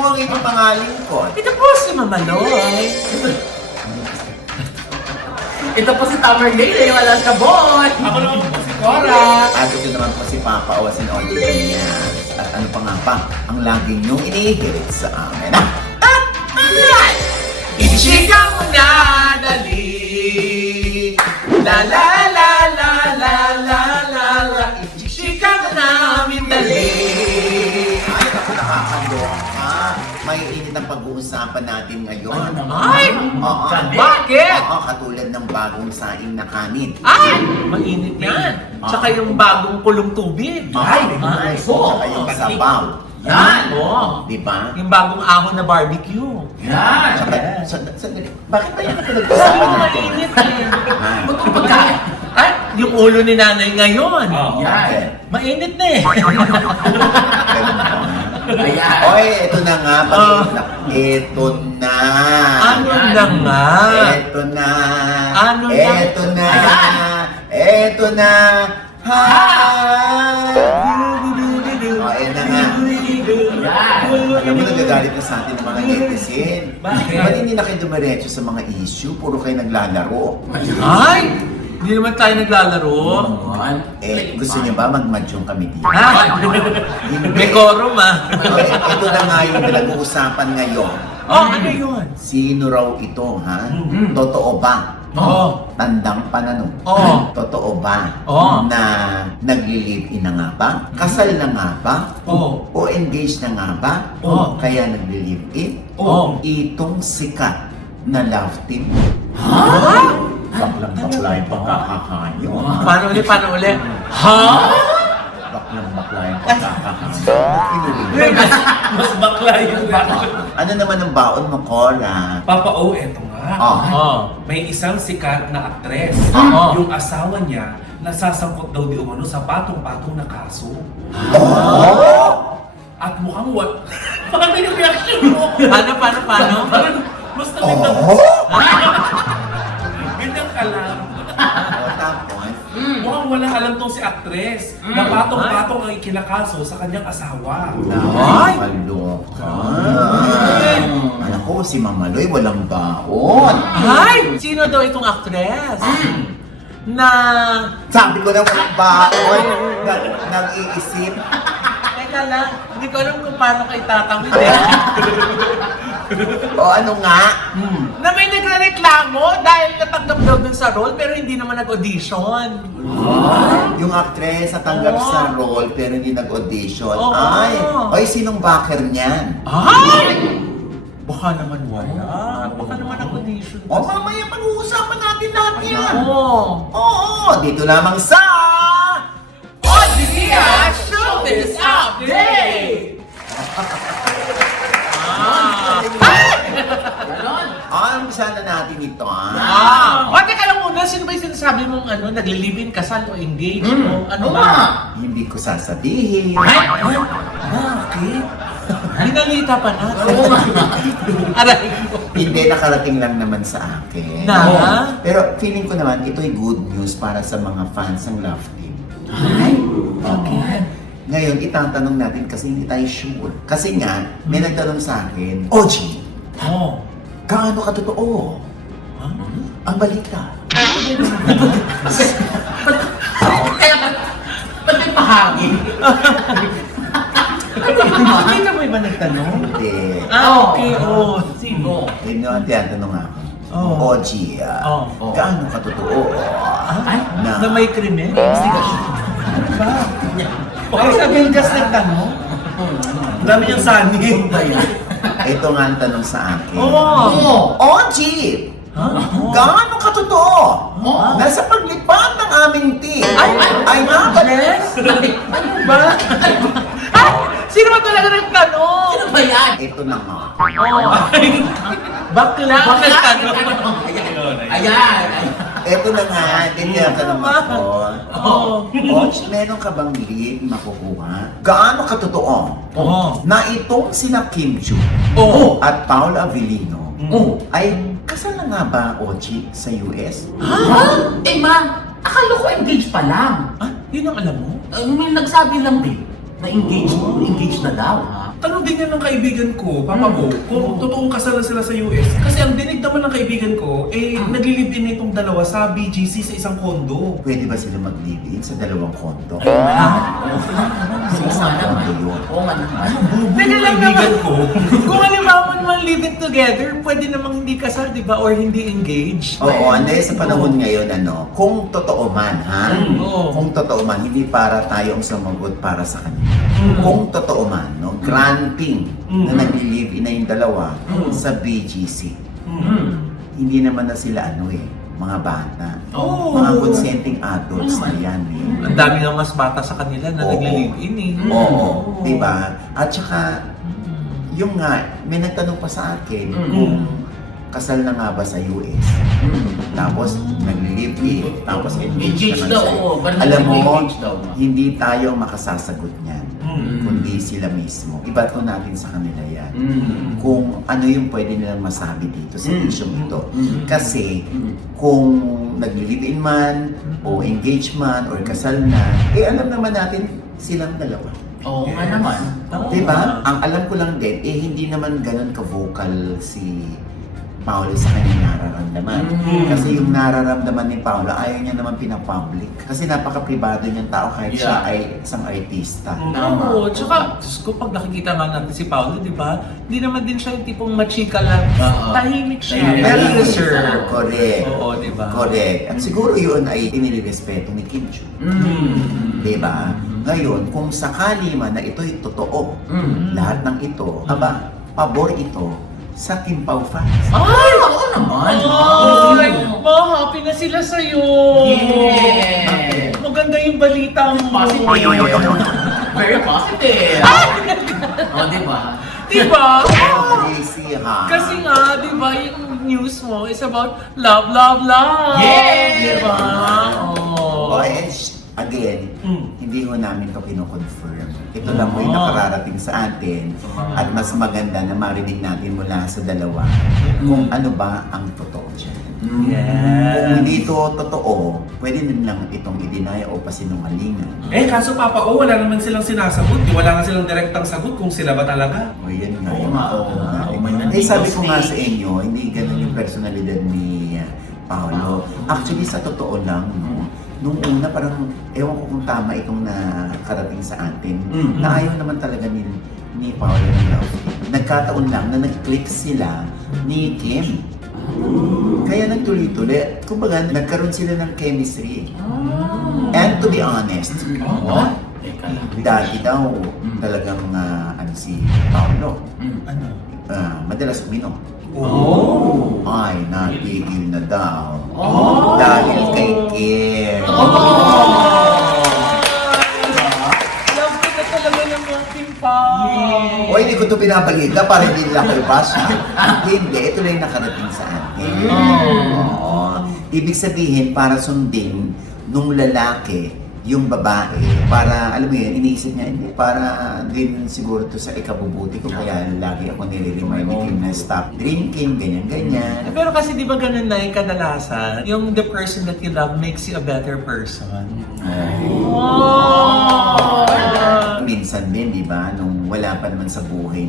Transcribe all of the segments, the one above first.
mo ang inyong pangalan ko. Ito po si Mama Loy. Ito po si Tamerlane, wala ka boy! Ako naman po si Cora. At ito naman po si Papa o si Audrey Daniels. At ano pa nga pa, ang lagi niyong inihirit sa amin. Ichika mo na, dali. La la la la la la la la. Ichika mo namin, dali. Ay, ako nakakaloka. May init ang pag-uusapan natin ngayon. Ay! Oo. Bakit? Oo, katulad ng bagong saing na kanin. Ay! Mainit yan. Tsaka yung bagong kulong tubig. Ay, Ay, Tsaka yung sabaw. Yan! Oo. Di ba? Yung bagong ahon na barbecue. Yan! Sandali. Bakit ba yung pinag-usapan natin? Mainit eh. Ay, Butong pagkain! Ay, yung ulo ni nanay ngayon. bakit? Mainit na eh. Ganun ba? Ayan! Oy, ito na nga. Ito na. Ano na nga? Ito na. Ano na? Ito na. Ayan. Ito na. Hi! Oh, ayan na nga. Alam mo, nagagalit na sa atin ng mga netizen. Bakit? Ba't hindi na kayo dumiretso sa mga issue? Puro kayo naglalaro. Ay! Hindi naman tayo naglalaro. Gusto niyo ba magmadyong kami dito? Ha? May quorum ah. Ito na nga yung pinag-uusapan ngayon. Oh, ano yun? Sino raw ito, ha? Totoo ba? Oo. Tandang pananong. Oo. Totoo ba Oo. na nagli-live-in na nga ba? Kasal na nga ba? Oo. O engaged na nga ba? Oo. Kaya nagli-live-in? Oo. Itong sikat na love team? Ha? Baklang-bakla yung pagkakakanyo. Paano uli? Ha? Baklang-bakla yung pagkakakanyo. Mas bakla yung Ano naman ang baon mo, Cora? Papa O, eto nga. Oh. Oh. May isang sikat na aktres. Oo. Yung asawa niya, nasasangkot daw di umano sa patong-patong na kaso. Oh! At mukhang what? Paano yung reaction mo? Paano? Parang basta biglang... Oh! Biglang alam. Tapos? Mukhang wala alam tong si aktres. Na patong-patong ang ikinakaso sa kanyang asawa. Ay! Nakakaloka. Alam ko, si Mama Loy walang baon. Ay! Sino daw itong actress? Na... Sabi ko na walang baon. Nag-iisip. Teka lang, hindi ko alam kung paano kayo tatawid eh. O ano nga? Na may nagre-reklamo dahil natanggap daw dun sa role pero hindi naman nag-audition. Yung actress natanggap Oo. sa role pero hindi nag-audition. Oo. Ay, sinong backer niyan? Ay! Baka naman wala. Baka naman nag-audition. O mamaya pag-uusapan natin lahat yan. Oo. Oo, dito lamang sa... Audrey Showbiz Update! Umpisa na natin ito, ah. Teka lang muna, sino ba yung sinasabi mong nagli-live-in, kasal o engage o ano ba? Hindi ko sasabihin. Bakit? Hinalita pa natin. Aray ko. Hindi, nakarating lang naman sa akin. Na? Pero feeling ko naman, ito'y good news para sa mga fans ng Love Team. Bakit? Ngayon, itatanong natin kasi hindi tayo sure. Kasi nga, may nagtanong sa akin, Oji, Oh. gaano ka totoo? Ang balita. Ba't may pahangin? Hindi ka ba iba nagtanong? Hindi. Okay, oh. Sino? Yun yung tinatanong ako. Oh. Oji, Oh. gaano ka totoo? Ay, na may krimen? Ba? Ay, sa Vegas nagtanong? Dami niyang sanin. Ito nga ang tanong sa akin. Oo. Oji, gaano ka totoo? Nasa paglipad ng aming team. Ay Yes? Ano ba? Ay, sino ba talaga nagtanong? Ano ba yan? Ito na nga. Bakla ang nagtanong. Ayan! Ito na nga, ganyan ka naman ako. Oo. Oji, meron ka bang lead makukuha? Gaano ka totoo? Oo. Na itong sina Kim Joo Oo. at Paul Avellino ay kasal na nga ba, Oji, sa US? Ha? Eh ma, akala ko engaged pa lang. Ah, yun ang alam mo? May nagsabi lang din. Na-engage na daw, ha? Tanong din yan ng kaibigan ko, Papa Bo, kung totoong kasal na sila sa US. Kasi ang dinig naman ng kaibigan ko, naglilibin itong dalawa sa BGC sa isang kondo. Pwede ba sila mag-live-in sa dalawang kondo? Oo nga naman. Oo nga naman. Teka lang Kaibigan naman. ko. Kung halimbawa naman live it together, pwede namang hindi kasal, di ba? Or hindi engaged. Oo, hindi sa panahon ngayon, kung totoo man, ha? Oo. Kung totoo man, hindi para tayo ang sumagot para sa kanila. Kung totoo man, granting na nag-live-in na yung dalawa sa BGC. Hindi naman na sila mga bata. Oo. Mga consenting adults na yan. Ang dami ng mas bata sa kanila na Oo. nagle-live-in eh. Oo, di ba? At saka, yung nga, may nagtanong pa sa akin kung kasal na nga ba sa US. Tapos, nag-live-in. Tapos, Engaged daw, oo. Parang Alam mo, engaged daw. hindi tayo makasasagot niyan. Kundi sila mismo. Iba to natin sa kanila yan. Kung ano yung pwede nilang masabi dito sa isyong ito. Kasi, kung nag-live-in man, o engaged man, or kasal na, alam naman natin silang dalawa. Oo nga naman. Diba? Ang alam ko lang din, hindi naman ganun ka-vocal si Paolo sa kanyang nararamdaman. Kasi yung nararamdaman ni Paolo, ayaw niya naman pinapublic. Kasi napaka-privado niyang tao kahit siya ay isang artista. Oo, tsaka, Diyos ko, pag nakikita nga natin si Paolo, di ba? Hindi naman din siya yung tipong machika lang. Oo. Tahimik siya. Tahimik. Very Pero reserved. correct. Oo, di ba? Correct. At siguro yun ay inirespeto ni Kim Chu. Diba? Ngayon, kung sakali man na ito'y totoo, lahat ng ito, pabor ito sa Kim Pao fans. Ay, oo naman. Ay, happy na sila sa'yo. Yeah. Maganda yung balita mo. Positive. Very positive. Oh, di ba? Diba? Crazy ha? Kasi nga, di ba, yung news mo is about love, love, love. Yeah! Diba? Oh, and again, hindi ho namin to kino-confirm. Ito lang ho yung nakararating sa atin at mas maganda na marinig natin mula sa dalawa kung ano ba ang totoo dyan. Kung hindi ito totoo, pwede din lang itong i-deny o pasinungalingan. Kaso Papa O, wala naman silang sinasagot. Wala nga silang direktang sagot kung sila ba talaga. O yan nga Oo yung nga, oo nga. May nandito sabi ko nga sa stage. inyo, hindi ganun yung personalidad ni Paolo. Actually, sa totoo lang, nung una parang, ewan ko kung tama itong nakarating sa atin, na ayaw naman talaga ni Paolo ng love. Nagkataon lang na nag-click sila ni Kim. Kaya nagtuloy-tuloy. Kumbaga, nagkaroon sila ng chemistry. And to be honest, Teka lang. dati daw talagang si Paolo, Ano? madalas uminom. Oh! Ay, natigil na daw. Oh! Dahil kay Kim. Love ko na talaga ng mga timpa. O, hindi ko ito pinabalita para hindi nila kayo basa. Hindi, ito lang yung nakarating sa atin. Oo. Ibig sabihin, para sundin nung lalaki yung babae, para, alam mo yun, iniisip niya, hindi, para din siguro to sa ikabubuti ko, kaya lagi ako nire-remind ni Kim na stop drinking, ganyan-ganyan. Pero kasi di ba ganun na yung kadalasan, yung the person that you love makes you a better person. Minsan din, di ba, nung wala pa naman sa buhay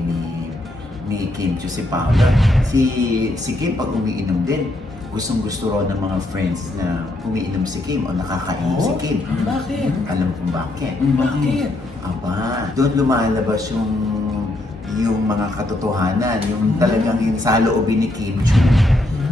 ni Kim Chu si Paula, si Kim pag umiinom din, gustong-gusto raw ng mga friends na umiinom si Kim o nakakainom si Kim. Bakit? Alam kung bakit. Bakit? Aba, doon lumalabas yung mga katotohanan, yung talagang yung sa loobin ni Kim Chu,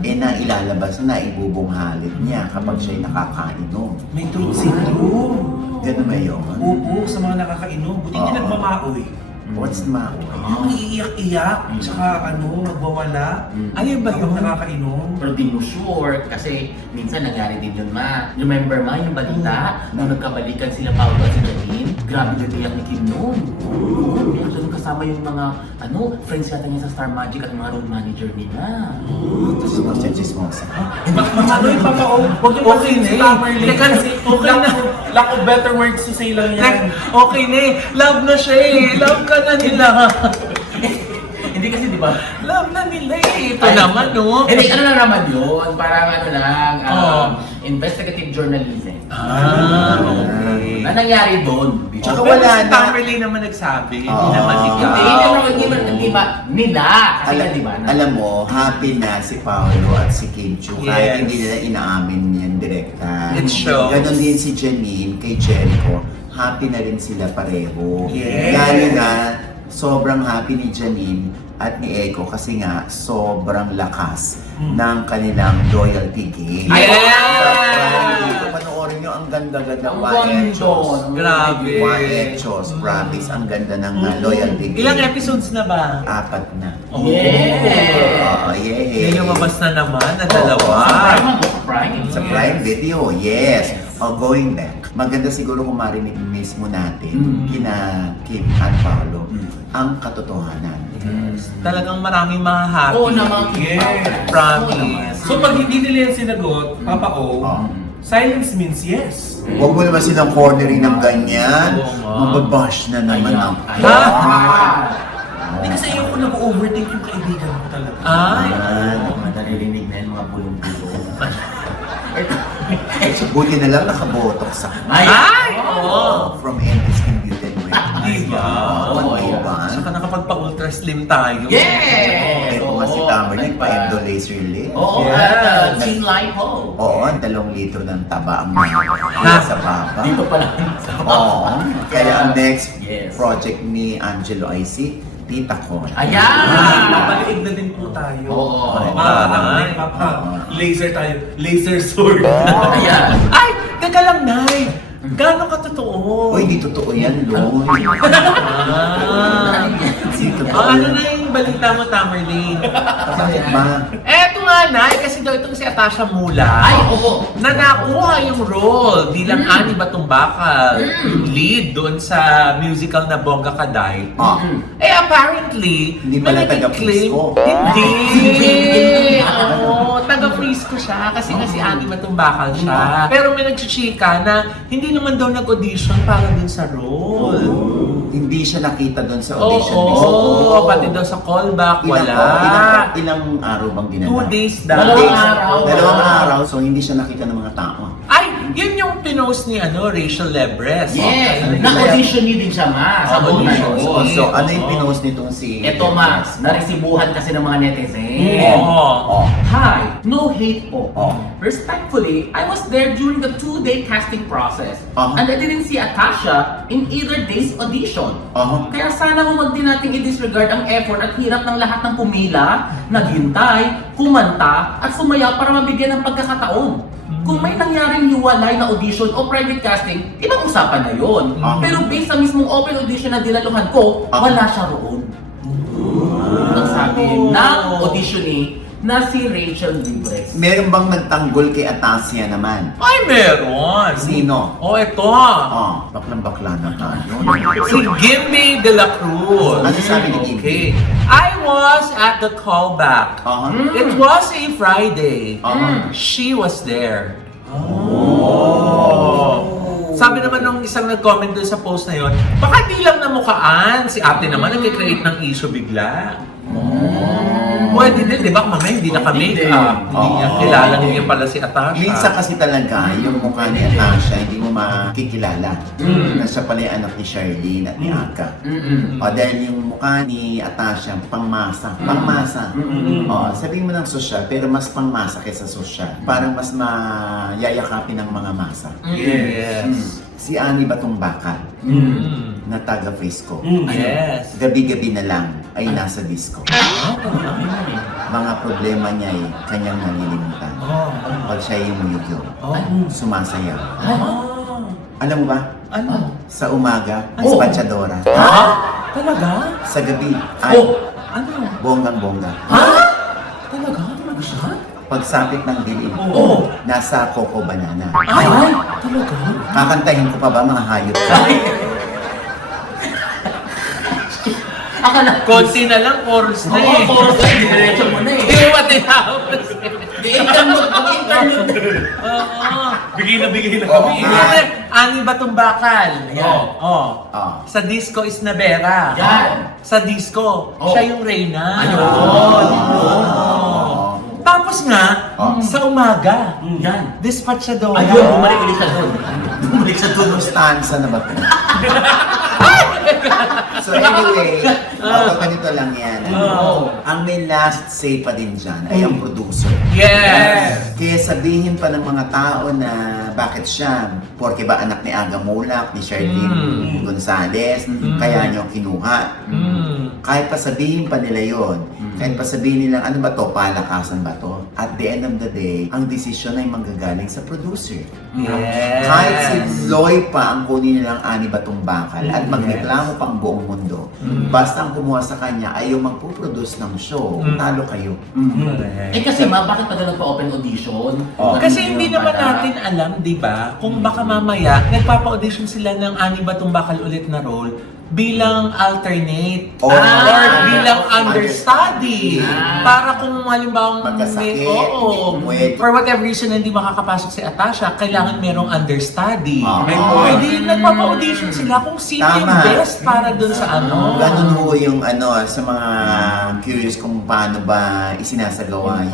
na ilalabas na ibubunghalit niya kapag siya'y nakakainom. May truth syndrome. Ganun ba yun? Opo, sa mga nakakainom. Buti hindi Oo. nagmamaoy. What's the matter? Ang iiyak-iyak, tsaka magwawala. Ano ba Kapag yun? nakakainom. Pero di mo sure kasi minsan nangyari din yun, ma. Remember, ma, yung balita nung nagkabalikan sila Paolo at si Janine? Grabe yung iyak ni Kim noon. Iyak doon kasama yung mga friends yata niya sa Star Magic at mga road manager nila. Tapos chismosa. Ano yung Papa O? Huwag yung Okay na eh. Tamerlane. Teka, okay na. Lack of better words to say lang yan. Okay na eh. Love na siya eh. Love ka na nila. Hindi kasi, di ba? Love na nila eh. Ito Ay, naman, no? Hindi, ano lang naman yun? Parang ano lang, Oo. investigative journalism. Okay. Na nangyari doon. Tsaka Pero wala si na. Tamerley naman nagsabi, hindi Oo. naman ikaw. Hindi ba nila? Kasi Alam, di ba? alam mo, happy na si Paolo at si Kim Chu kahit Yes. hindi nila inaamin yan direkta. It shows. Ganon din si Janine kay Jericho. Happy na rin sila pareho. Yes. Lalo na sobrang happy ni Janine at ni Eko kasi nga sobrang lakas ng kanilang loyalty game. Yes! Panoorin nyo, ang ganda-ganda. Ang Waechos. ganda. Grabe. Waechos, promise. Ang ganda ng loyalty game. Ilang episodes na ba? 4 na. Yeah. Oo, yeah. May lumabas na naman na Oo. dalawa. Sa Prime ang sa Prime. Sa Prime Video, yes. Going back, maganda siguro kung marinig mismo natin kina Kim at Paolo ang katotohanan. Talagang maraming mahahappy. Oo naman. Yes. Promise. So pag hindi nila yan sinagot, Papa O, Oo. silence means yes. Huwag mo naman silang cornering ng ganyan. Oo nga. Mababash na naman Ayan. ang... Hindi kasi ayoko nag-overthink yung kaibigan ko talaga. Ay. Mga naririnig na yun, mga bulong-bulong. Buti na lang nakabotok sa... Ay! Oo. From Skin Beauty and Wellness. Diba? Oo, diba? Saka nakapagpa-ultra slim tayo. Yes! Ito nga si Tamer, nagpa-endo laser lift. Oo, Yes. at Team Life Ho. Oo, 2 litro ng taba ang sa baba. Dito pa lang. Oo. Kaya ang next Yes. project ni Angelo ay si Tita Con. Ayan! Papaliig na din po tayo. Oo. Ay. Laser tayo. Laser sword. Ayan. Ay! Teka lang, Nay! Gano'n ka totoo? Uy, di totoo yan, Lon. Ah. Si totoo. Ano na yung balita mo, Tamerlane? Bakit ba? Eto nga, Nay, kasi daw itong si Atasha Mula. Ay, oo. Na nakuha yung role bilang Ani Batumbakal, lead doon sa musical na Bongga Kaday. Ah, Eh apparently, Hindi pala may naging taga-Frisco. claim- Hindi! Ah. Oo, taga-Frisco siya kasi nga si Ani Batumbakal siya. Pero may nagchichika na hindi naman daw nag-audition para dun sa role. hindi siya nakita doon sa Oo, audition mismo. pati daw sa callback, wala. Ilang araw bang ginanap? 2 days daw. Dalawang araw. Dalawang araw, so hindi siya nakita ng mga tao. Ay, yun yung pinost ni Rachel Lebres. Yes! Ano Na-audition din siya ma sa Oo, audition. oo. So, ano yung pinost nitong si... Ito ma, naresibuhan kasi ng mga netizens. Oo. Oh. Hi, no hate po. Oh. Respectfully, I was there during the 2-day casting process. Uh-huh. And I didn't see Atasha in either day's audition. Uh-huh. Kaya sana huwag din nating i-disregard ang effort at hirap ng lahat ng pumila, naghintay, kumanta, at sumaya para mabigyan ng pagkakataon. Kung may nangyaring hiwalay na audition o private casting, ibang usapan na yon. Uh-huh. Pero based sa mismong open audition na dinaluhan ko, wala siya roon. Ang sabi ng auditionee na si Rachel Libres. Meron bang nagtanggol kay Atasia naman? Ay, meron. Sino? Oh, ito. Oh, baklang-bakla na tayo. Si Gimby De La Cruz. Ano sabi ni Gimby? Okay. I was at the callback. Uh-huh. It was a Friday. Uh-huh. She was there. Oh. Sabi naman nung isang nag-comment doon sa post na yon, baka di lang namukaan. Si ate naman nag-create ng issue bigla. Pwede din, di ba? Mamaya hindi naka-make up. Hindi niya Oo. kilala niya pala si Atasha. Minsan kasi talaga, yung mukha ni Atasha, hindi mo makikilala na siya pala yung anak ni Charlene at ni Aka. O dahil yung mukha ni Atasha, pangmasa. Pangmasa. O, sabihin mo ng sosyal, pero mas pangmasa kaysa sosyal. Parang mas mayayakapin ng mga masa. Yes. Si Ani Batumbakal, Mm. na taga Frisco. Yes. Gabi-gabi na lang ay nasa disco. Mga problema niya ay kanyang nalilimutan. Pag siya yung yugyo, sumasayaw. Alam mo ba? Ano? Sa umaga, Oh. espachadora. Ha? Talaga? Sa gabi, ay Ano? bonggang-bongga. Talaga? Talaga siya? Pagsapit ng dilim, Oh. nasa Coco Banana. Ay! Talaga? Kakantahin ko pa ba mga hayop ka? Akala Konti na lang, chorus na Oo, eh. chorus na, diretso mo na eh. Hindi mo ba tinapos? Hindi Interlude. Oo. Bigay na kami. Oo. Yan, Ani Batong Bakal. Ayan. Oh. Ah. Sa disco is Navera. Yan. Sa disco, Oh. siya yung Reyna. Ayun. Oh. Tapos nga, sa umaga, Yan. dispatchadora. Ayun, bumalik ulit sa doon. Bumalik sa doon. Anong stanza na ba ito? So anyway, ganito lang yan. Ang may last say pa din dyan ay ang producer. Yes! Kaya sabihin pa ng mga tao na bakit siya, porke ba anak ni Aga Mulak, ni Sherlyn Gonzalez, kaya niyo kinuha. Kahit pa sabihin pa nila yon, kahit pa sabihin nila, ano ba to, palakasan ba to? At the end of the day, ang desisyon ay manggagaling sa producer. Yes! Kahit si Loy pa ang kunin nilang Ani Batong Bakal at magreklamo pa ang buong mundo, basta ang kumuha sa kanya ay yung magpuproduce ng show, talo kayo. Correct. Eh kasi bakit pa daw nagpa-open audition? Oh. Kasi hindi naman natin alam, di ba? Kung baka mamaya, nagpapa-audition sila ng Ani Batong Bakal ulit na role bilang alternate Oh. or bilang understudy. Ah. Para kung halimbawa Magkasakit, oo, pwede. for whatever reason hindi makakapasok si Atasha, kailangan merong understudy. Ah. Pwede nagpapa-audition sila kung sino yung Tama. best para dun sa ano. Ganun ho yung sa mga curious kung paano ba isinasagawa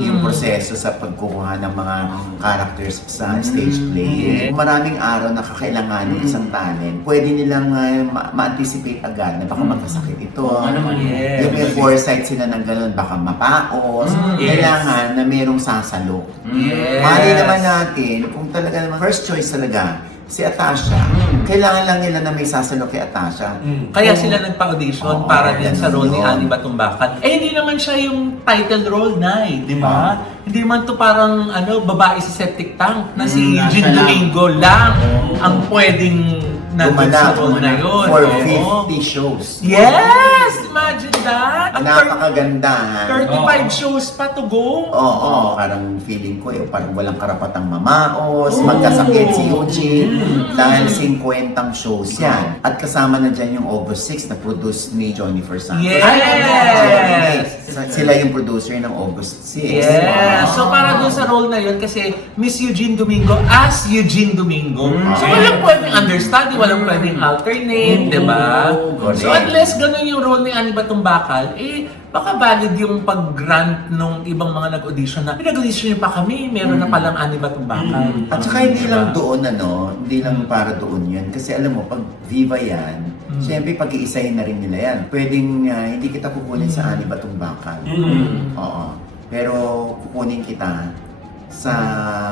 yung proseso sa pagkukuha ng mga characters sa stage play. Kung maraming araw na kakailanganin isang talent, pwede nilang ma-anticipate agad na baka magkasakit ito. Ano naman, yes. Yung may foresight sila ng ganun, baka mapaos. Yes. Kailangan na merong sasalo. Yes. Mali naman natin, kung talaga naman, first choice talaga, si Atasha. Kailangan lang nila na may sasalo kay Atasha. Kaya sila nagpa-audition Oo, para din sa role ni yun. Ani Batong Bakal. Eh hindi naman siya yung title role na di ba? Hindi naman to parang babae sa septic tank na si Nasa Eugene lang. Domingo lang ang pwedeng nandun sa role na yun. For Oo. 50 shows. Yes! Imagine that! Ang Napakaganda, ha? 35 shows pa to go. Oo, parang feeling ko parang walang karapatang mamaos, magkasakit si Eugene dahil 50 shows yan. At kasama na dyan yung August 6 na produce ni Jennifer Santos. Yes! Sila yung producer ng August 6. Yeah. So para dun sa role na yun, kasi Miss Eugene Domingo as Eugene Domingo. So walang pwedeng understudy, walang pwedeng alternate, di ba? Correct. So unless ganun yung role ni Ani Batong Bakal, baka valid yung pag-grant nung ibang mga nag-audition na pinag-audition pa kami, meron na palang Ani Batong Bakal. At saka hindi lang doon, hindi lang para doon yan. Kasi alam mo, pag Viva yan, siyempre pag-iisahin na rin nila yan. Pwedeng hindi kita kukunin sa Ani Batong Bakal. Oo. Pero kukunin kita sa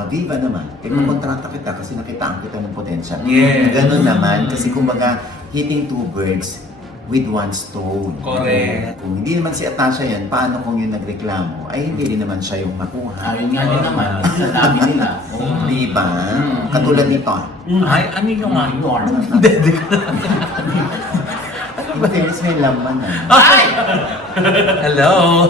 Viva naman. Kontrata kita kasi nakitaan kita ng potential. Yes. Ganun naman. Kasi kumbaga, hitting two birds with one stone. Correct. Kung hindi naman si Atasha yan, paano kung yung nagreklamo, ay hindi rin naman siya yung nakuha. Ayun nga din naman, sa dami nila. Di ba? Katulad nito. Ay, ano yung nga yun? Yun. Hindi ko. In fairness, may laman Ay! Hello?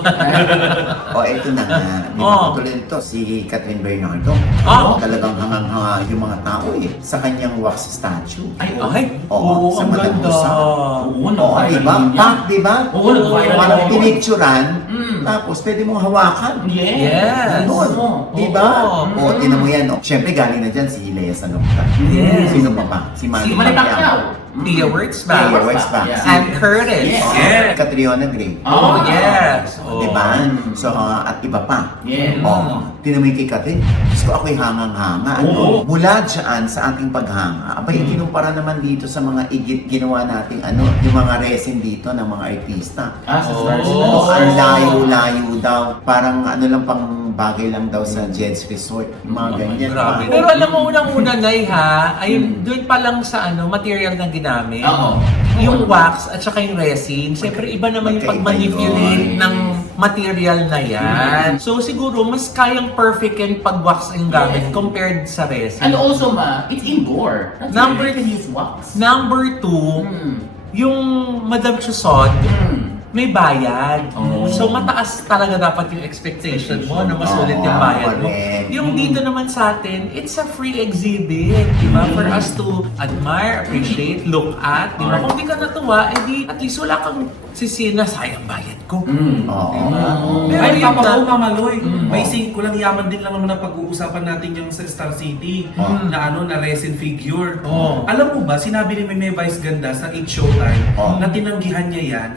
O, eto na nga. Di ba Oh. katulad nito, si Catherine Bernardo. Oh. Talagang hangang-hanga yung mga tao sa kanyang wax statue. Ay, Ay, Oo, oo, sa ang Madame ganda. Tussauds. Oo, Oo, di ba? nag-viral Pak, di ba? Oo, nag-viral Parang yun. pinicturan, Mm. tapos pwede mong hawakan. Yes. Ganun. Oo. Di ba? Oo. O, tinan mo yan. Siyempre, galing na dyan si Lea Salonga. Yes. Sino pa ba? Si Manny Si Manny Pacquiao. Pacquiao. Tia Works Tia ba? Works ba? Yeah. And Curtis. Yes. Yes. Catriona Gray. Oh, yes. Oh. Di ba? So, at iba pa. Yeah. Oo. Tinan mo yung kay Katrin. Diyos ko, ako'y hangang-hanga. Oo. Mula dyan sa ating paghanga, abay, kinumpara naman dito sa mga igit ginawa nating yung mga resin dito ng mga artista. Sa Oh. stars Oh, na. ang layo-layo daw. Parang lang pang bagay lang daw sa Jed's Resort. Yung mga ganyan. Grabe. pa. Pero alam mo, unang-una, Nay, ha? Ayun, doon pa lang sa material na ginamit. Oo. Yung wax at saka yung resin, siyempre iba naman yung Magkaiba pag-manipulate yun. ng material na yan. So siguro, mas kayang perfect yung pag-wax ang gamit Yes. compared sa resin. And also, it's indoor. That's Number- why you can use wax. Number 2, Mm. yung Madame Tussauds, Mm. may bayad. Oh. So mataas talaga dapat yung expectation mo na mas Oo, ulit yung bayad mo. correct. Yung dito naman sa atin, it's a free exhibit, di ba? For us to admire, appreciate, look at, di ba? Kung di ka natuwa, edi at least wala kang sisina, sayang bayad ko. Oo. Pero Ay, yun Papa lang. Ko, Mama Loy, may kulang yaman din lang naman ang pag-uusapan natin yung sa Star City na na resin figure. Oh. Alam mo ba, sinabi ni Meme Vice Ganda sa 8 Showtime na tinanggihan niya yan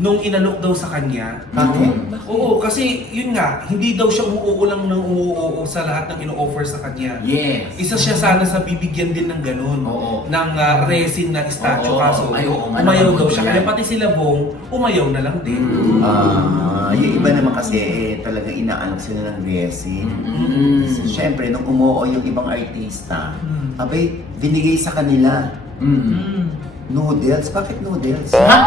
nung inalok daw sa kanya. Bakit? Oo, kasi yun nga, hindi daw siya umuoo lang ng umuoo sa lahat ng ino-offer sa kanya. Yes. Isa siya sana sa bibigyan din ng ganun, Oo. ng resin na statue. Oo. Kaso Ay, oo nga umayaw naman daw po siya. yan. Kaya pati sila Bong, umayaw na lang din. Yung iba naman kasi talagang inaanak sila ng resin. Mm-mm. Siyempre, nung umuo yung ibang artista, abay, binigay sa kanila. Mm-mm. Noodles? Bakit noodles? Ha?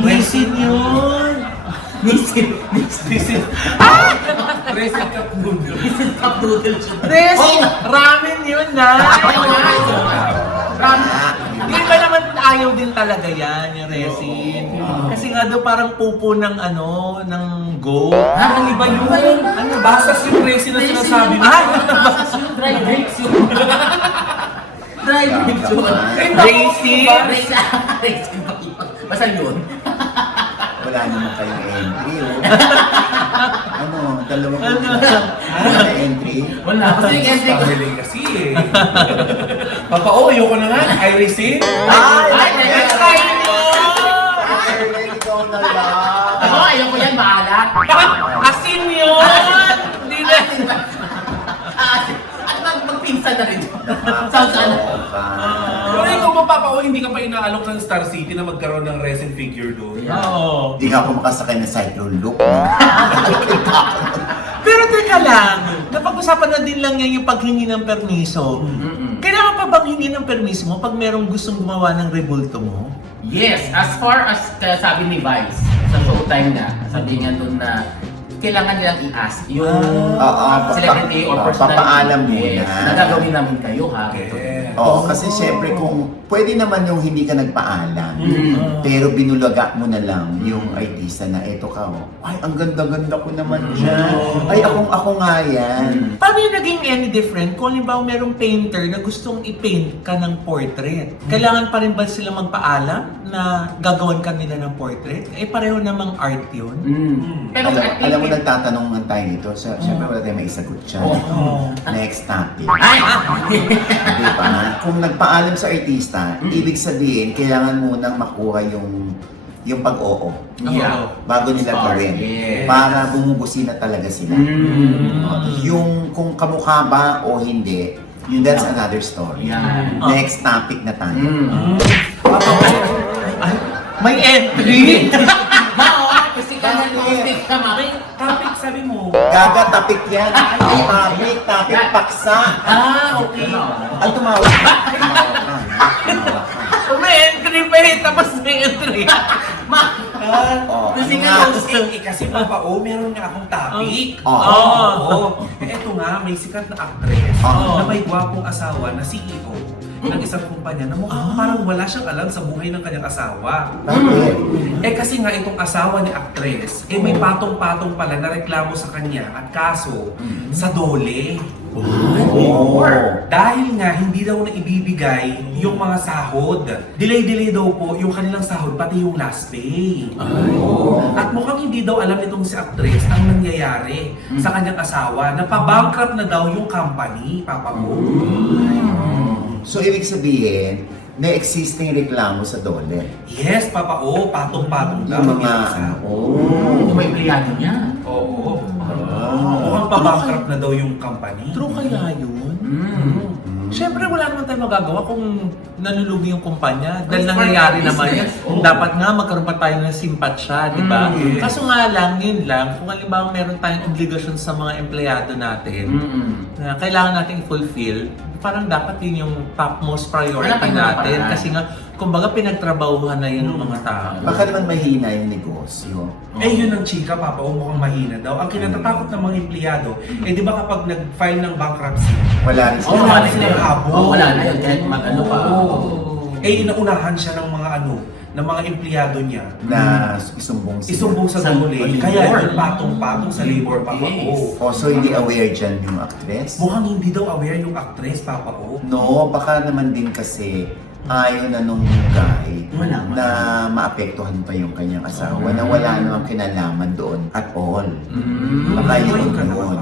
Resin yun! Nisin. Resin cup noodle. Nisin cup noodles siya. Resin! Ramen yun na! Di ba naman ayaw din talaga yan, yung resin. Kasi nga daw parang pupo ng ng goat. Ang iba yun. Ano, basas yung resin na sinasabi mo. Dry grapes yun. Dry grapes yun. Resin? Raisin pa yun. Basta yun. Wala naman kayong entry, dalawa ko na entry. Wala. Kasi yung entry ko. Pamili kasi eh. Papa, ayoko na nga. I resin. Ay, Let's try nyo! Ikaw na lang. Ako, ayoko yan. Maalat. Asin yun! Hindi na. At magpinsan na rin. Sounds ano. Pero ikaw ba, Papa, hindi ka pa inaalok ng Star City na magkaroon ng resin figure doon? Oo. Di nga ako makasakay na cyclone look. Pero teka lang, napag-usapan na din lang yan yung paghingi ng permiso. Kailangan pa bang hingi ng permiso mo pag merong gustong gumawa ng rebulto mo? Yes, as far as sabi ni Vice sa Showtime na, sabi niya doon na kailangan nilang i-ask yung celebrity or personality. Papaalam muna. Yes, na gagawin namin kayo ha. Oo, kasi syempre kung pwede naman yung hindi ka nagpaalam, pero binulaga mo na lang yung artista na eto ka, ay ang ganda-ganda ko naman dyan. Ay ako nga yan. Paano yung naging any different kung halimbawa merong painter na gustong i-paint ka ng portrait? Kailangan pa rin ba sila magpaalam na gagawan ka nila ng portrait? Eh pareho namang art yun. Pero Alam mo, nagtatanong man tayo dito, syempre wala tayong maisagot dyan. Next topic. ay! Di ba? Kung nagpaalam sa artista, ibig sabihin, kailangan munang makuha yung pag-oo. Yeah. Bago nila Start, gawin. yes. Para bumubusi na talaga sila. Yung kung kamukha ba o hindi, that's another story. Yeah. Next topic na tayo. Ay, may entry! Mao, kasi ka na lipstick ka, ma. Topic, sabi mo. Gaga, topic yan. Topic, paksa. Okay. Ay, tumawag ka. May entry pa eh, tapos may entry. Ma! Oh, Kasi ano nga, nga? Kasi Papa, meron nga akong topic. Oh. Eto nga, may sikat na actress na may gwapong asawa na CEO ng isang kumpanya na mukhang parang wala siyang alam sa buhay ng kanyang asawa. Bakit? Kasi nga itong asawa ni actress, may patong-patong pala na reklamo sa kanya at kaso sa dole. Oh. Dahil nga hindi daw na ibibigay yung mga sahod. Delay-delay daw po yung kanilang sahod, pati yung last pay. At mukhang hindi daw alam itong si actress ang nangyayari sa kanyang asawa na pa-bankrupt na daw yung company, Papa mo. So, ibig sabihin, may existing reklamo sa dole. Yes, Papa patong-patong daw. Yung mga, Kung may empleyado niya. Oo. Mukhang pa-bankrupt na daw yung company. True kaya yun? Siyempre wala naman tayong magagawa kung nalulugi yung kumpanya. Dahil It's nangyayari part of naman yan. business. Oo. Dapat nga magkaroon pa tayo ng simpatsya, di ba? Yes. Kaso nga lang, yun lang, kung halimbawa meron tayong obligasyon sa mga empleyado natin na kailangan natin i-fulfill, parang dapat yun yung topmost priority Wala tayong natin. paraan. Kasi nga, kumbaga pinagtrabahuhan na yun ng mga tao. baka naman mahina yung negosyo. Yun ang chika, Papa, mukhang mahina daw. Ang kinatatakot ng mga empleyado, di ba kapag nag-file ng bankruptcy, Wala rin sila. wala na silang habol. Wala na yun. Kahit mag-ano pa. Inaunahan siya ng mga ng mga empleyado niya Na isumbong sila. isumbong sa Sa gulay. labor. Kaya yung patong-patong sa labor, Papa Yes. O. Oh, so hindi aware dyan yung actress? Mukhang hindi daw aware yung actress, Papa O. No, baka naman din kasi ayaw na nung guy Malaman. na maapektuhan pa yung kanyang asawa na wala namang kinalaman doon at all. Baka yun yun.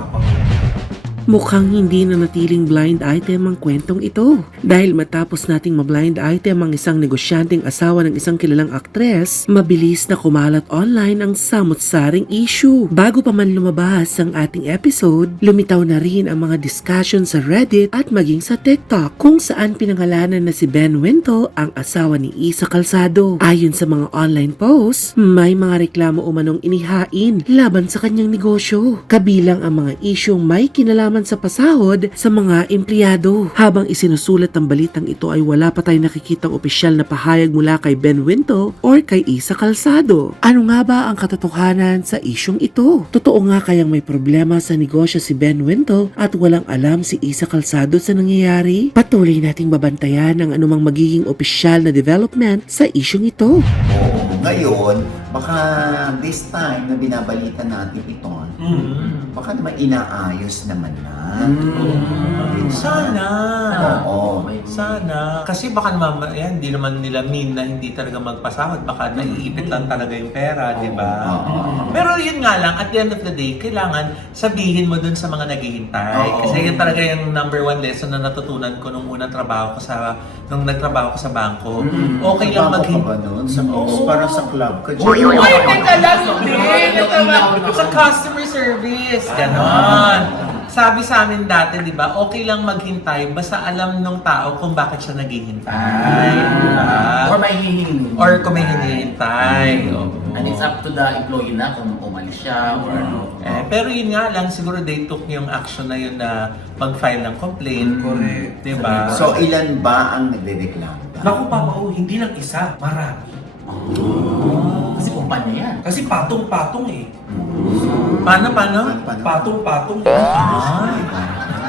Mukhang hindi na natiling blind item ang kwentong ito. Dahil matapos nating ma-blind item ang isang negosyanteng asawa ng isang kilalang aktres, mabilis na kumalat online ang samot-saring issue. Bago pa man lumabas ang ating episode, lumitaw na rin ang mga discussion sa Reddit at maging sa TikTok kung saan pinangalanan na si Ben Winto ang asawa ni Isa Calzado. Ayon sa mga online posts, may mga reklamo umanong inihain laban sa kanyang negosyo. Kabilang ang mga isyong may kinalaman sa pasahod sa mga empleyado. Habang isinusulat ang balitang ito ay wala pa tayong nakikitang opisyal na pahayag mula kay Ben Winto or kay Isa Calzado. Ano nga ba ang katotohanan sa isyong ito? Totoo nga kayang may problema sa negosyo si Ben Winto at walang alam si Isa Calzado sa nangyayari? Patuloy nating babantayan ang anumang magiging opisyal na development sa isyong ito. Oo, ngayon, baka this time na binabalita natin ito, baka naman inaayos naman na. Sana. Oo. Sana. Kasi baka naman, yan, hindi naman nila mean na hindi talaga magpasahod. Baka naiipit lang talaga yung pera, di ba? Oo. Pero yun nga lang, at the end of the day, kailangan sabihin mo dun sa mga naghihintay. Oo. Kasi yun talaga yung number one lesson na natutunan ko nung unang trabaho ko nung nagtrabaho ko sa bangko. Okay lang Bangko ka ba maghintay. nun? Sa, para sa club ka Ay, teka lang, hindi. Sa customer service, ganon. Sabi sa amin dati, di ba, okay lang maghintay basta alam nung tao kung bakit siya naghihintay. Di ba? Or may hihingi. Or kung may hinihintay. And it's up to the employee na kung umalis siya or ano. Pero yun nga lang, siguro they took yung action na yun na mag-file ng complaint. Correct. Di ba? So, ilan ba ang nagre-reklamo? Naku, Papa O, hindi lang isa, marami. Kasi kumpanya yan. Kasi patong-patong eh. Paano? Paano? Patong-patong.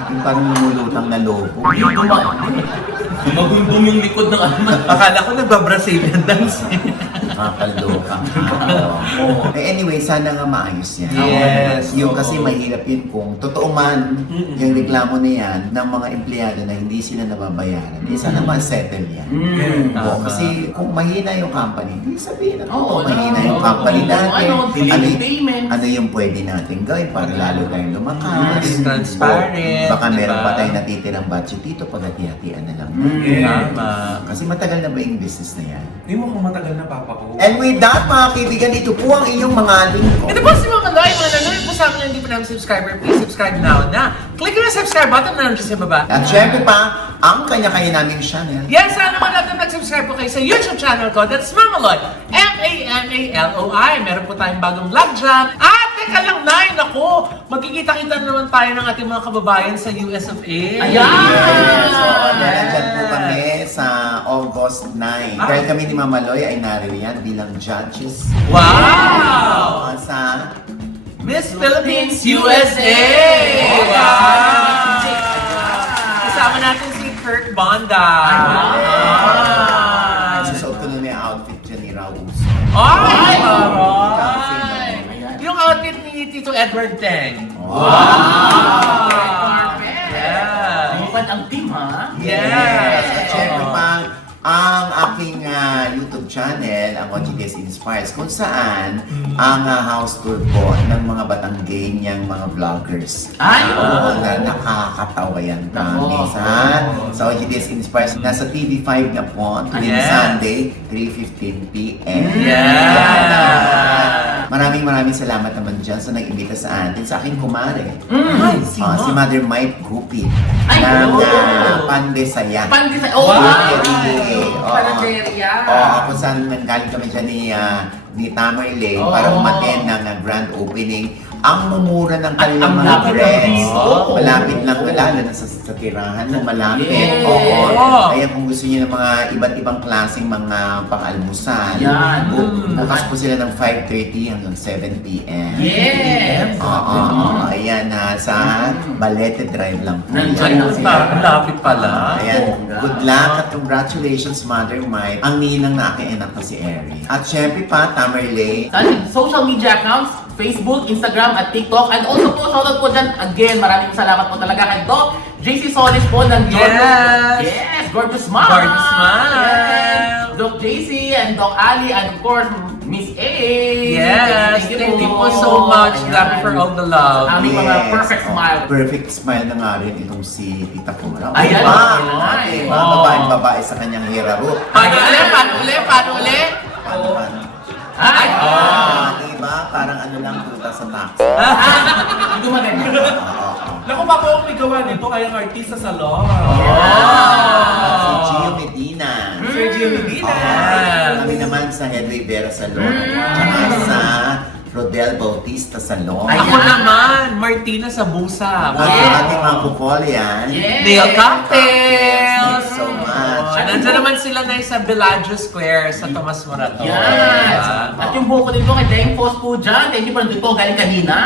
Yung parang lumulutang na lobo. Yung Magundong yung likod ng ano. Akala ko nagba-Brazilian dance. Makakaloka. Anyway, sana nga maayos yan. Yes. Yung Oo. kasi mahirap yun kung totoo man yung reklamo na yan ng mga empleyado na hindi sila nababayaran. Sana ma-settle yan. Oo, Tama. kasi kung mahina yung company, hindi sabihin na Oo, mahina yung company natin. delay payment. Ano yung pwede natin gawin para lalo tayong lumakas? Maging transparent, Baka meron diba? pa tayong natitirang budget dito pag hati-hatian na lang. Tama. Kasi matagal na ba yung business na yan? Hindi mo kung matagal na, Papa O. And with that, mga kaibigan, ito po ang inyong mga lingko. Ito po si Mama Loy, mga nanonood po sa akin na hindi pa namin subscriber, please subscribe now na. Click yung subscribe button na nandiyan sa baba. At syempre pa, ang kanya-kanya naming channel. Yes, sana naman natin mag-subscribe po kayo sa YouTube channel ko. That's Mama Loy. M-A-M-A-L-O-I. Meron po tayong bagong vlog dyan. At teka lang, Nay, naku, magkikita-kita naman tayo ng ating mga kababayan sa US of A. Ayan! So, nandyan po kami sa August 9. Dahil kami ni Mama Loy ay naririyan bilang judges Wow! sa Miss Philippines USA! Wow! Kasama natin si Kurt Bonda. Susuot ko na yung outfit dyan ni Raul. Ay! Ayan. Yung outfit ni Tito Edward Teng. Yeah! Lumipad ang team, ha? Yes! At syempre pa, ang aking YouTube channel, ang OGDS Inspires, kung saan ang house tour po ng mga Batanggeniyang mga vloggers. Ay! Oo, na nakakatawa yan, promise, ha? Sa OGDS Inspires, nasa TV5 na po, tuwing Yes. Sunday, 3:15 p.m. Yeah! Maraming salamat naman dyan sa nag-imbita sa atin, sa aking kumare. Ay, Si Mother Mike Gupit Ay, ng oo. Pandesaya. Pandesay. Oh, Oo. Panaderia. Oo, kung saan nanggaling kami dyan ni Tamerlane para umattend ng grand opening ang mumura ng kanilang Ang mga lapit dress. lang. Oo. Malapit lang, lalo na sa tirahan mo, malapit. Yes. Oo. Kaya kung gusto niyo ng mga iba't ibang klaseng mga pang-almusal, Yan. bukas po sila ng 5:30 hanggang 7 p.m. Yes! Oo, ayan na sa Balete Drive lang po. Nandiyan yan. lang sila. Ang lapit pala. Ayan, good luck at congratulations Mother Mike. Ang ninang na aking anak na si Eric. At syempre pa, Tamerlane. Sa ating social media accounts, Facebook, Instagram, at TikTok. And also po, shoutout po dyan again. Maraming salamat po talaga kay Doc JC Solis po ng Yes! Yes! Gorgeous Smile! Gorgeous Smile! Yes! Doc JC and Doc Ali and of course, Miss A! Yes! Thank you po so much. Grabe for all the love. Aming mga perfect smile. Perfect smile na nga rin itong si Tita Cora. Ayan, Ate, ayan. babae sa kanyang hirarot. Paano ulit? Paano? Ay! Diba? Parang ano lang, tuta sa box. Hindi ko maganda. Naku, pa po ang may gawa nito ay ang artista sa law. Si Gio Medina. Sir Gio Medina. Kami naman sa Headway Vera Salon. Tsaka sa Rodel Bautista Salon. Ayan. Ako naman, Martina sa Busa. At yung ating mga bukol yan. Yes! Nail Thank cocktails! you so much. Nandiyan naman sila na sa Bellagio Square sa Tomas Morato. Yes! At yung buko din po kay Deng Post po dyan. Thank you po, nandun po galing kanina.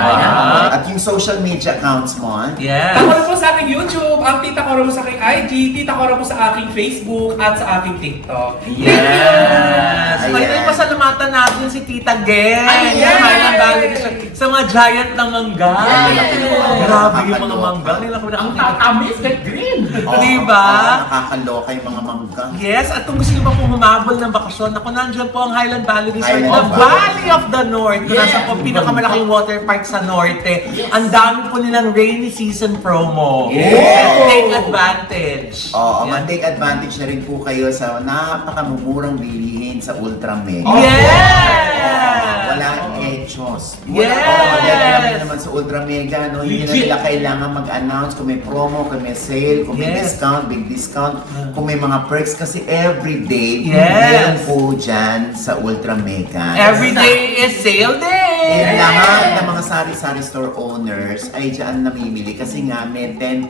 Ayan. At yung social media accounts mo, Yes! Tita Cora po sa aking YouTube, ang Tita Cora po sa aking IG, Tita Cora po sa aking Facebook, at sa aking TikTok. Yes! Ayan. Pwede pasalamatan natin si Tita Gen. Ayan. Yung Highland Valley sa mga giant na mangga. Yes. Grabe yung mga mangga. Nila ko Ang nakakita. tatamis kay Green. Diba? Nakakaloka yung mga mangga. Yes, at kung gusto niyo ba pong humabol ng bakasyon, ako nandyan po ang Highland Valley Resort, Highland the Valley. Valley of the North. Kung Yes. nasa po pinakamalaking water park sa Norte. Ang dami po nilang rainy season promo. Yes. Take advantage. Oo, Yan. mag-take advantage na rin po kayo sa napakamumurang bilihin sa Ultra Mega. Yes! Walang hechos. Yes! Alam niyo naman sa Ultra Mega, no, hindi na Legit. nila kailangan mag-announce kung may promo, kung may sale, kung may Yes. discount, big discount, kung may mga perks kasi every day, Yes. meron po dyan sa Ultra Mega. Every day is sale day! Lahat ng mga sari-sari store owners ay dyan namimili kasi nga may 10%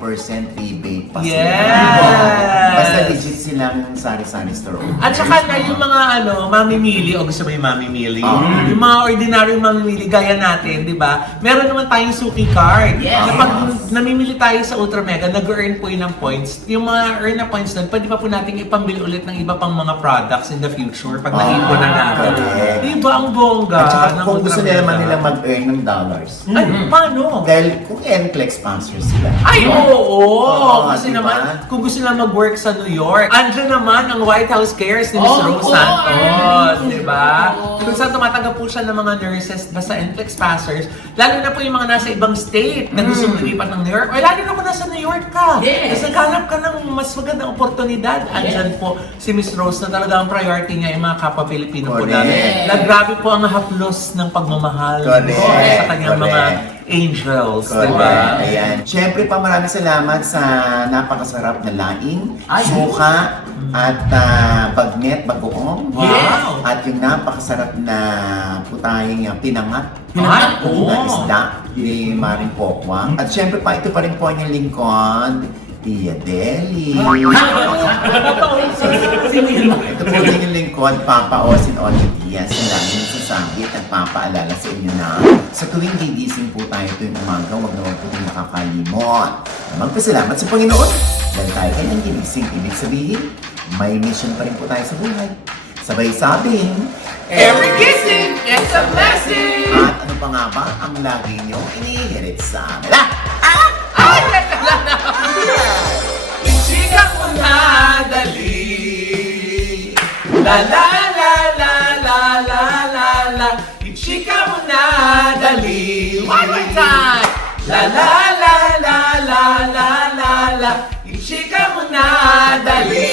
rebate pa sila. Yes! Basta legit silang sari-sari store owners. At saka na yung mga mamimili, o gusto mo yung mamimili, yung mga ordinaryong mamimili, gaya natin, di ba? Meron naman tayong suki card. Yes. Kapag namimili tayo sa Ultra Mega, nag-earn po yun ng points. Yung mga earn na points doon, pwede pa po natin ipambili ulit ng iba pang mga products in the future pag naipon na natin. correct. Di ba ang bongga At saka ng kung Ultra gusto nila Mega? man nila mag-earn ng dollars. Ay, paano? Dahil kung NCLEX sponsors sila. Ay, oo! Kasi diba? naman, kung gusto nila mag-work sa New York, andyan naman ang White House Cares ni Ms. Rose Santos, di ba? Kung saan tumatanggap po siya ng mga nurses basta NCLEX passers, lalo na po yung mga nasa ibang state na gusto lumipat ng New York, o lalo na kung nasa New York ka. Yes. Tapos naghanap ka ng mas magandang oportunidad, andyan po si Ms. Rose na talaga ang priority niya yung mga kapwa Pilipino po Correct. natin. Na grabe po ang haplos ng pagmamahal Correct. sa kanyang mga Correct. angels, di Correct. ba? Ayan. Siyempre pa maraming salamat sa napakasarap na laing, Ay. suka, at bagnet, bagoong. Wow. At yung napakasarap na putahing pinangat. Pinangat? Na Oo. isda ni Maring Pokwa. At siyempre pa, ito pa rin po ang inyong lingkod, Tia Deli. Sino yun? Ito po din yung lingkod, Papa Osin Ocho Diaz, na lagi nasasabi at nagpapaalala sa inyo na sa tuwing gigising po tayo tuwing umaga, huwag naman po yung nakakalimot. Na magpasalamat sa Panginoon dahil tayo kayo ng ginising. Ibig sabihin, may mission pa rin po tayo sa buhay. Sabay sabing, Every kissing is a blessing! at ano pa nga ba ang lagi nyo inihirit sa amin? Ay, Ichika mo na dali. La la la la la la la la. Ichika mo na dali. One more time. La la la la la la la la. Ichika mo na dali.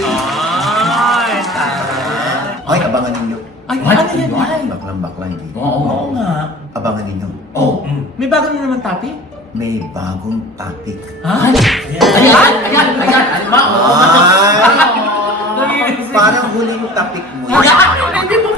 Ay, tara. Ay, abangan ninyo. Ay, ano yan? Ay, Baklang-bakla, hindi. oo nga. Abangan ninyo. Oh. May bago na naman topic? May bagong topic. Ha? Ayan! Ayan! Ay, parang huling topic mo. Hindi po